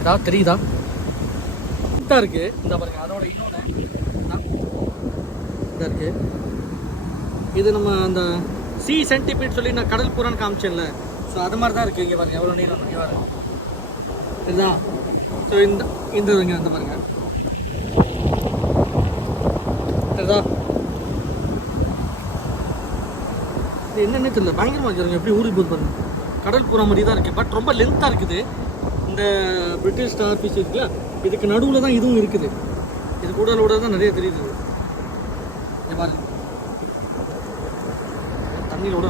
ஏதாவது தெரியுதா? இதாக இருக்குது இந்த பாருங்க. அதோட இன்னொன்று இதாக இருக்குது. இது நம்ம அந்த சி சென்டிபீட் சொல்லி நான் கடல் புறான்னு காமிச்சேன்ல, ஸோ அது மாதிரி தான் இருக்குது. இங்கே பாருங்கள் எவ்வளோ நீளம் இங்கே பாருங்க. இதுதான். ஸோ இந்த இங்கே அந்த பாருங்க சரிதா. இது என்னென்னே தெரியல, பயங்கரமாக இருக்குங்க. எப்படி ஊறி போது பாருங்க. கடல் புறா மாதிரி தான் இருக்குது, பட் ரொம்ப லென்த்தாக இருக்குது. இந்த பிரிட்டிஷ் ஸ்டார் ஃபிஷ் இருக்குல்ல, இதுக்கு நடுவில் தான் இதுவும் இருக்குது. இது கூட தான் நிறைய தெரியுது. பாருங்க தண்ணியில் விட